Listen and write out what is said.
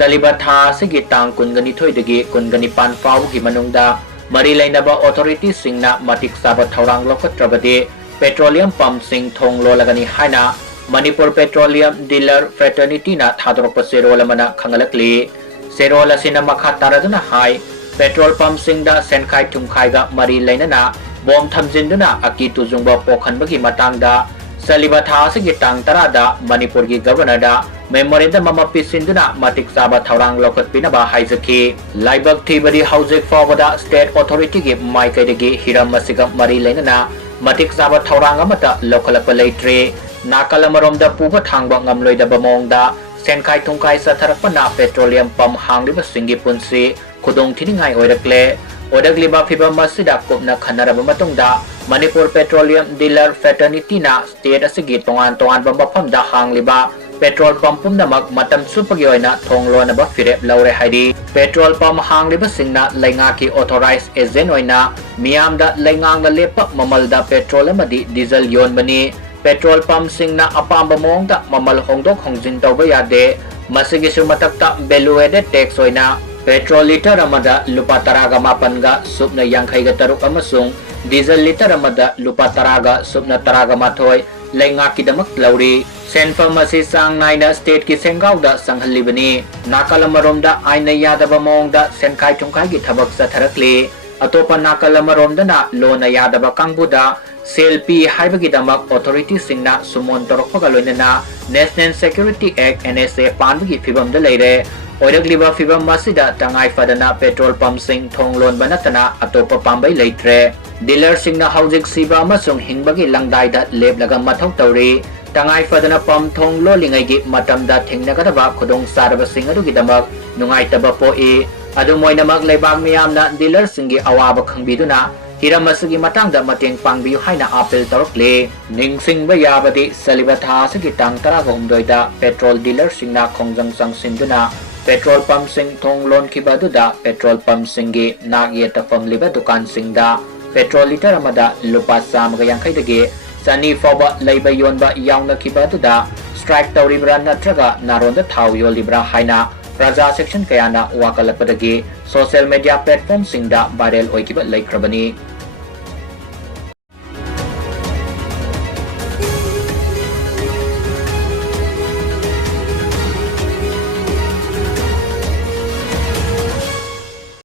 Salibatha sigi tang kungani thoidagi kungani pan fau gi manungda mari lainaba authority singna matik saba thaurang lokatrabadi petroleum pump sing thong lolagani haina Manipur Petroleum Dealer Fraternity na thadorokpa serol amana khangalakli serol asina makha taraduna hai petrol pump singda Senkhai Thumkhaiga mari lainana bom thamjinduna aki tujungba pokhanbagi matangda Salibatha sigi tang tarada Manipur gi governor da memorandum ama pisinduna matik saba thaurang lokatpinaba haizaki laibak thibadi haujek fawada state authority gi maikaidagi hiram masiga mari lainana matik saba thaurang amata lokhalakpa leitre Nakalamaromda puba thangba ngamloidaba mongda Senkhai Thumkhai satharakpana petroleum pump hangliba singi punsi khudong thiningai oirakle odagliba phibam masida kopna khanaraba matungda Manipur Petroleum Dealer Fraternity na state asigi tongan ba mafamda hangliba petrol pump pumnamak matam supagi oina thonglonaba firep laure haidi petrol pump hangliba singna laingaki authorized agent oina miyamda laingangda lepak mamalda petrol amadi diesel yonbani petrol pump singna apamba mongda mamal hongdok hongjin tawba yade masigi sumatakta value added tax oina petrol liter amada lupa taraga mapanga subna yankhaiga taruk amasung diesel liter amada lupa taraga subna taraga mathoi laingaki damak lauri sen pharmacy sang naina state ki sengauda sanghalibani nakalamaromda aina yadaba mongda Senkhai Thumkhai gi thabak satharakli atopa nakalamaromda na lona yadaba kangbuda selpi haibagi damak authority singna sumon torokpaga loinana National Security Act NSA panbagi fibam da leire oiragliba fibam masida tangai fadana petrol pump sing thonglon banatana atopa pambai leitre dealer singna haujik siba amasung hingbagi langdai da leblaga mathau tawri tangai fadana pump thonglo lingai gi matamda thengnagadaba khudong saraba singaru gi damak nungai taba poi adu moinamak leibak miyamna dealer singi awaba khangbiduna hiram asigi matangda mateng pangbiu haina apel torokle ningsingba yabadi Salibatha sigi tang taraga umdoida petrol dealer singna khongjang changsinduna petrol pump sing thonglon kibaduda petrol pump singi nagye tafamliba dukan singda petrol liter amada lupa samga yankaidagi sani fawba leiba yonba yauna kibaduda strike tawribra natraga naronda thau yolibra haina Raja section kayana wakalakpadagi social media platform singda viral oikiba laikrabani